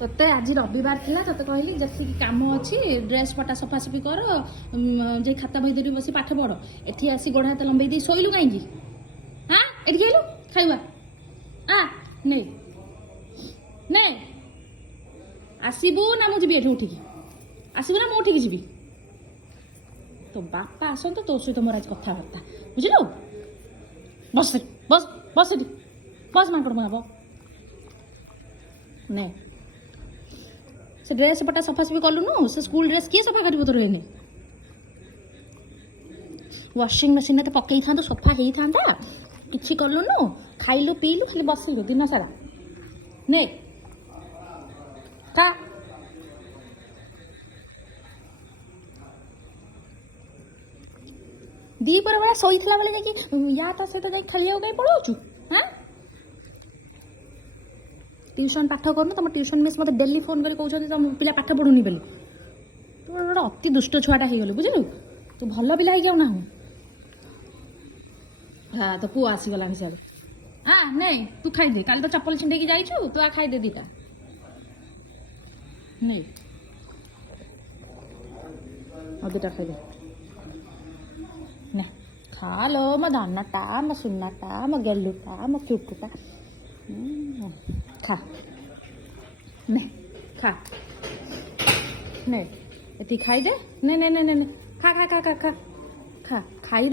ତତେ ଆଜି ରବିବାର ଥିଲା ତତେ କହିଲି ଯେତିକି କାମ ଅଛି ଡ୍ରେସ୍ ପଟା ସଫାସଫି କର ଯେ ଖାତା ବହି ଧରି ବସି ପାଠ ପଢ଼। ଏଠି ଆସି ଗୋଡ଼ ହାତ ଲମ୍ବେଇ ଦେଇ ଶୋଇଲୁ କାହିଁକି? ହଁ ଏଠିକି ଆଇଲୁ ଖାଇବା ନେ ନେ ଆସିବୁ ନା ମୁଁ ଯିବି ଏଠି ଉଠିକି? ଆସିବୁ ନା ମୁଁ ଉଠିକି ଯିବି? ତୋ ବାପା ଆସନ୍ତୁ ତୋ ସହିତ ମୋର ଆଜି କଥାବାର୍ତ୍ତା ବୁଝିଲୁ? ବସ ବସ ବସ ଏଠି ବସ ମାଙ୍କଡ଼ ମା ନେ ସେ ଡ୍ରେସ୍ ପଟା ସଫାସଫି କଲୁନୁ? ସେ ସ୍କୁଲ ଡ୍ରେସ୍ କିଏ ସଫା କରିବ ତୋର ଏଇନେ? ୱାସିଂ ମେସିନ୍ରେ ତ ପକେଇଥାନ୍ତୁ ସଫା ହେଇଥାନ୍ତା, କିଛି କଲୁନୁ। ଖାଇଲୁ ପିଇଲୁ ଖାଲି ବସିଲୁ ଦିନ ସାରା। ନେ କା ଦିପହର ବେଳା ଶୋଇଥିଲା ବେଳେ ଯାଇକି ୟା ତା ସହିତ ଯାଇକି ଖେଳିବାକୁ କାହିଁ ପଳାଉଛୁ? ହଁ ଟ୍ୟୁସନ୍ ପାଠ କରୁନୁ? ତମ ଟ୍ୟୁସନ୍ ମିସ୍ ମୋତେ ଡେଲି ଫୋନ୍ କରି କହୁଛନ୍ତି ତମ ପିଲା ପାଠ ପଢ଼ୁନି ବୋଲି। ତୁ ଗୋଟେ ଅତି ଦୁଷ୍ଟ ଛୁଆଟା ହେଇଗଲୁ ବୁଝିଲୁ? ତୁ ଭଲ ପିଲା ହେଇକି ଆଉ ନାହୁଁ। ହଁ ତୋ ପୁଅ ଆସିଗଲାଣି ସିଆଡ଼ୁ। ନାଇଁ ତୁ ଖାଇଦେ, କାଲି ତ ଚପଲ ଛିଣ୍ଡେଇକି ଯାଇଛୁ, ତୁ ଖାଇଦେ ଦିଟା। ନାଇଁ ଦୁଇଟା ଖାଇଦେ। ନେ ଖା ଲୋ ମୋ ଧନଟା, ମୋ ସୁନାଟା, ମୋ ଗେଲୁଟା, ମୋ କ୍ୟୁଟୁଟା। ଖା ନେ ଖା ନେ ଏତିକି ଖାଇଦେ। ନେ ନେ ନେ ନେ ଖା ଖା ଖା ଖା ଖା ଖା ଖାଇଦେ।